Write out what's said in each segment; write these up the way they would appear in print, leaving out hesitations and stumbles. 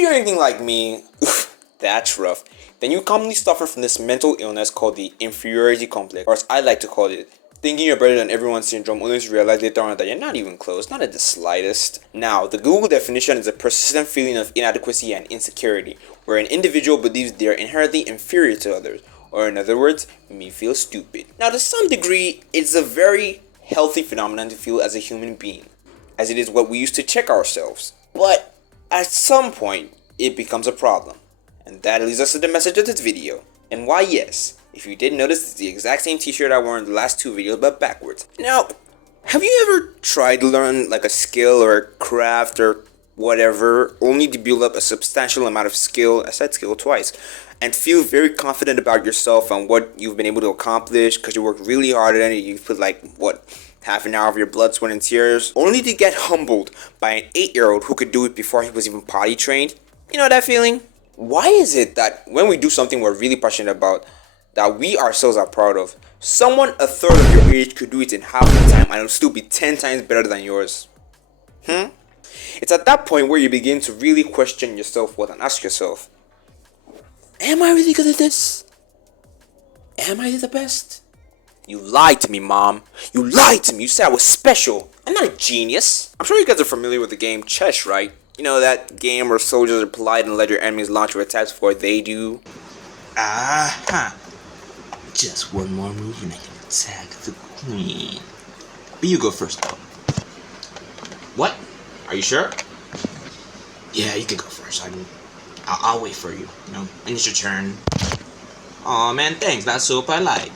you're anything like me, that's rough, then you commonly suffer from this mental illness called the inferiority complex, or as I like to call it, thinking you're better than everyone syndrome, only to realize later on that you're not even close, not at the slightest. Now, the Google definition is a persistent feeling of inadequacy and insecurity, where an individual believes they are inherently inferior to others, or in other words, may feel stupid. Now, to some degree, it's a very healthy phenomenon to feel as a human being, as it is what we use to check ourselves. But at some point, it becomes a problem. And that leads us to the message of this video. And why, yes, if you did notice, it's the exact same t-shirt I wore in the last two videos, but backwards. Now, have you ever tried to learn like a skill or a craft or whatever, only to build up a substantial amount of skill, I said skill twice, and feel very confident about yourself and what you've been able to accomplish because you worked really hard at it, you put like, half an hour of your blood, sweat, and tears, only to get humbled by an 8-year-old who could do it before he was even potty trained? You know that feeling? Why is it that when we do something we're really passionate about, that we ourselves are proud of, someone a third of your age could do it in half the time and it'll still be 10 times better than yours? It's at that point where you begin to really question your self-worth and ask yourself, am I really good at this? Am I the best? You lied to me, Mom. You lied to me. You said I was special. I'm not a genius. I'm sure you guys are familiar with the game chess, right? You know, that game where soldiers are polite and let your enemies launch your attacks before they do? Aha! Just one more move and I can attack the queen. But you go first, though. What? Are you sure? Yeah, you can go first. I'll wait for you. You know, and it's your turn. Aw, man, thanks. That's so polite.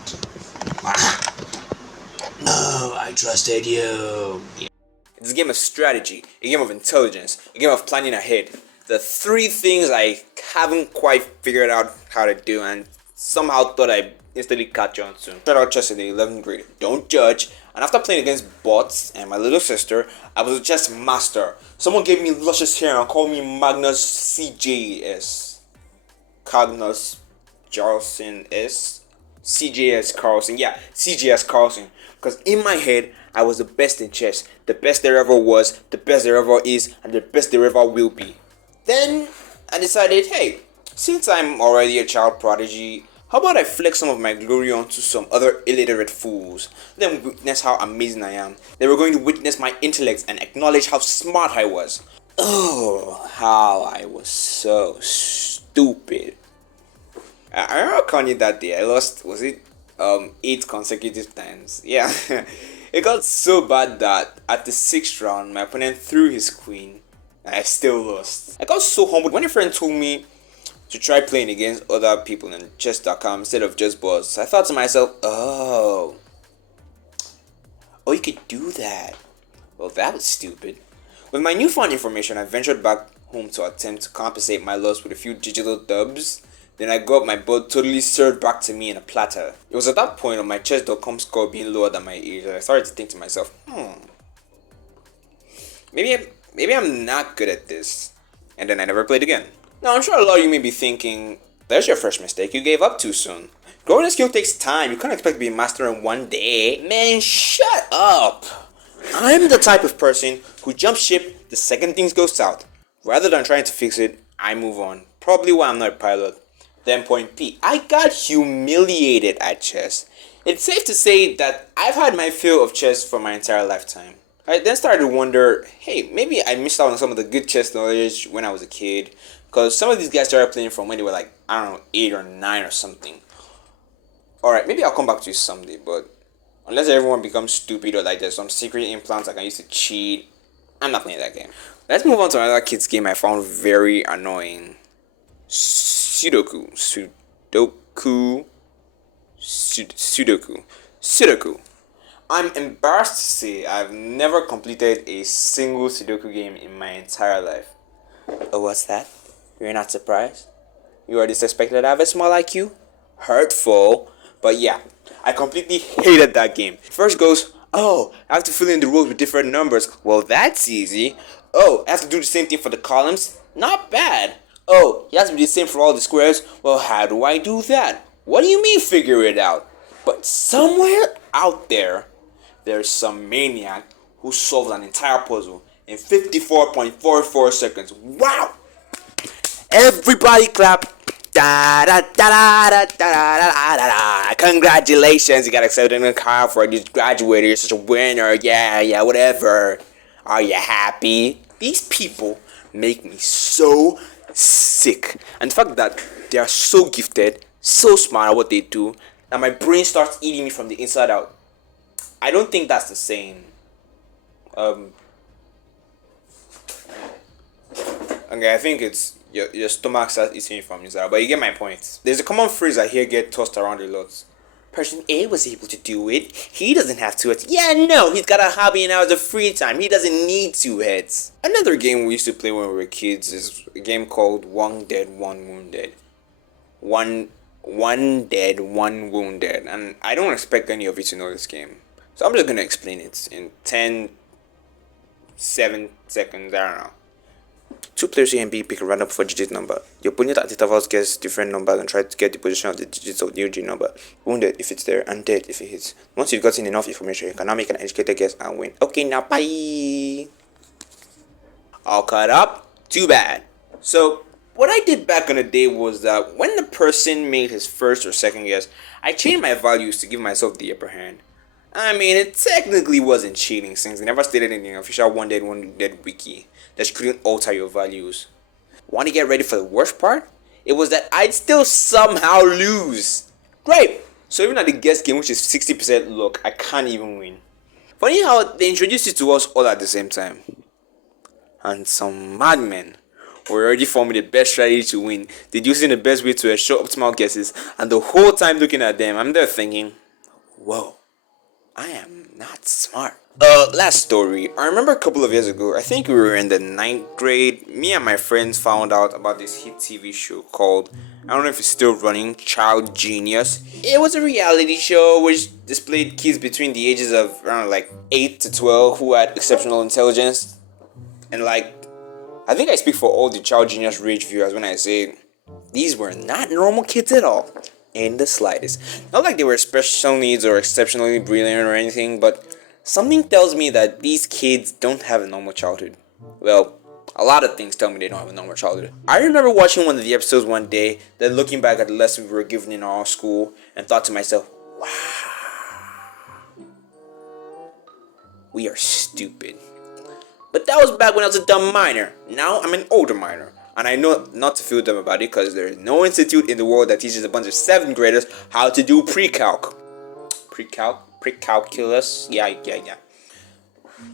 No, I trusted you. Yeah. It's a game of strategy, a game of intelligence, a game of planning ahead. The three things I haven't quite figured out how to do and somehow thought I instantly catch on soon. Shout out chess in the 11th grade. Don't judge. And after playing against bots and my little sister, I was a chess master. Someone gave me luscious hair and called me Magnus CJS. Cognos Jarlson S. CJS Carlson. Yeah, CJS Carlson. Because in my head, I was the best in chess. The best there ever was, the best there ever is, and the best there ever will be. Then I decided, hey, since I'm already a child prodigy, how about I flex some of my glory onto some other illiterate fools? Let them witness how amazing I am. They were going to witness my intellect and acknowledge how smart I was. Oh, how I was so stupid. I remember Kanye that day. I lost, was it 8 consecutive times? Yeah. It got so bad that at the 6th round, my opponent threw his queen and I still lost. I got so humbled when a friend told me to try playing against other people in chess.com instead of just bots. I thought to myself, oh, you could do that. Well, that was stupid. With my newfound information, I ventured back home to attempt to compensate my loss with a few digital dubs. Then I got my board totally served back to me in a platter. It was at that point of my chess.com score being lower than my age that I started to think to myself, maybe I'm not good at this. And then I never played again. Now I'm sure a lot of you may be thinking, there's your first mistake, you gave up too soon. Growing a skill takes time, you can't expect to be a master in one day. Man, shut up! I'm the type of person who jumps ship the second things go south. Rather than trying to fix it, I move on. Probably why I'm not a pilot. Then point P, I got humiliated at chess. It's safe to say that I've had my fill of chess for my entire lifetime. I then started to wonder, hey, maybe I missed out on some of the good chess knowledge when I was a kid. Because some of these guys started playing from when they were like, I don't know, 8 or 9 or something. Alright, maybe I'll come back to you someday, but unless everyone becomes stupid or like there's some secret implants I can use to cheat, I'm not playing that game. Let's move on to another kid's game I found very annoying. Sudoku. I'm embarrassed to say I've never completed a single Sudoku game in my entire life. Oh, what's that? You're not surprised? You already suspected I have a small IQ? Hurtful. But yeah, I completely hated that game. First goes, oh, I have to fill in the rows with different numbers. Well, that's easy. Oh, I have to do the same thing for the columns? Not bad. Oh, it has to be the same for all the squares? Well, how do I do that? What do you mean figure it out? But somewhere out there, there's some maniac who solved an entire puzzle in 54.44 seconds. Wow! Everybody clap. Da da da da da da da da da. Congratulations, you got accepted in the car for you graduated. You're such a winner. Yeah, whatever. Are you happy? These people make me so sick. And the fact that they are so gifted, so smart at what they do, that my brain starts eating me from the inside out. I don't think that's the same. Okay, I think it's your stomach starts eating you from inside, but you get my point. There's a common phrase I hear get tossed around a lot. Person A was able to do it. He doesn't have two heads. Yeah, no, he's got a hobby and hours of free time. He doesn't need two heads. Another game we used to play when we were kids is a game called One Dead, One Wounded. One dead, one wounded. And I don't expect any of you to know this game. So I'm just gonna explain it in 10, 7 seconds, I don't know. Two players A and B pick a random 4-digit number. The opponent at intervals gets different numbers and tries to get the position of the digits of the new number. Wounded if it's there and dead if it hits. Once you've gotten enough information, you can now make an educated guess and win. Okay, now bye! All caught up? Too bad. So, what I did back in the day was that when the person made his first or second guess, I changed my values to give myself the upper hand. I mean, it technically wasn't cheating since it never stated in the official One Dead wiki that you couldn't alter your values. Want to get ready for the worst part? It was that I'd still somehow lose. Great! So even at the guess game, which is 60% luck, I can't even win. Funny how they introduced it to us all at the same time. And some madmen were already forming the best strategy to win, deducing the best way to ensure optimal guesses, and the whole time looking at them, I'm there thinking, whoa, I am not smart. Last story. I remember a couple of years ago, I think we were in the 9th grade, me and my friends found out about this hit TV show called, I don't know if it's still running, Child Genius. It was a reality show which displayed kids between the ages of around like 8 to 12 who had exceptional intelligence. And I think I speak for all the Child Genius Rage viewers when I say these were not normal kids at all. In the slightest. Not like they were special needs or exceptionally brilliant or anything, but something tells me that these kids don't have a normal childhood. Well, a lot of things tell me they don't have a normal childhood. I remember watching one of the episodes one day, then looking back at the lessons we were given in our school, and thought to myself, wow, we are stupid. But that was back when I was a dumb minor. Now I'm an older minor. And I know not to feel dumb about it because there is no institute in the world that teaches a bunch of 7th graders how to do pre-calc. Pre-calculus? Yeah.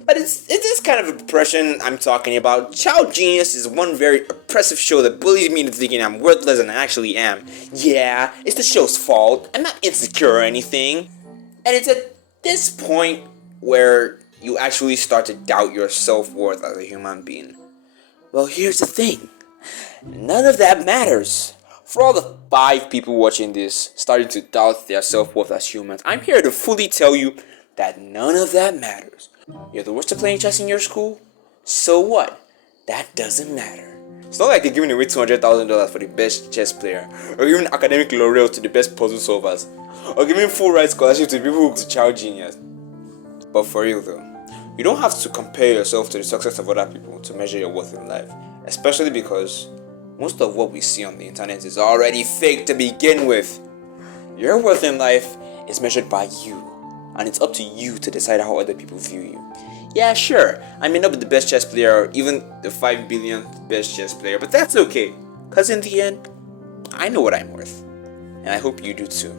But it's this kind of oppression I'm talking about. Child Genius is one very oppressive show that bullies me into thinking I'm worthless and I actually am. Yeah, it's the show's fault. I'm not insecure or anything. And it's at this point where you actually start to doubt your self-worth as a human being. Well, here's the thing. None of that matters. For all the 5 people watching this starting to doubt their self-worth as humans, I'm here to fully tell you that none of that matters. You're the worst at playing chess in your school? So what? That doesn't matter. It's not like they're giving away $200,000 for the best chess player, or giving academic laurels to the best puzzle solvers, or giving full ride scholarship to people who are Child Genius. But for real though, you don't have to compare yourself to the success of other people to measure your worth in life, especially because most of what we see on the internet is already fake to begin with. Your worth in life is measured by you, and it's up to you to decide how other people view you. Yeah, sure, I may not be the best chess player or even the 5 billionth best chess player, but that's okay, because in the end, I know what I'm worth, and I hope you do too.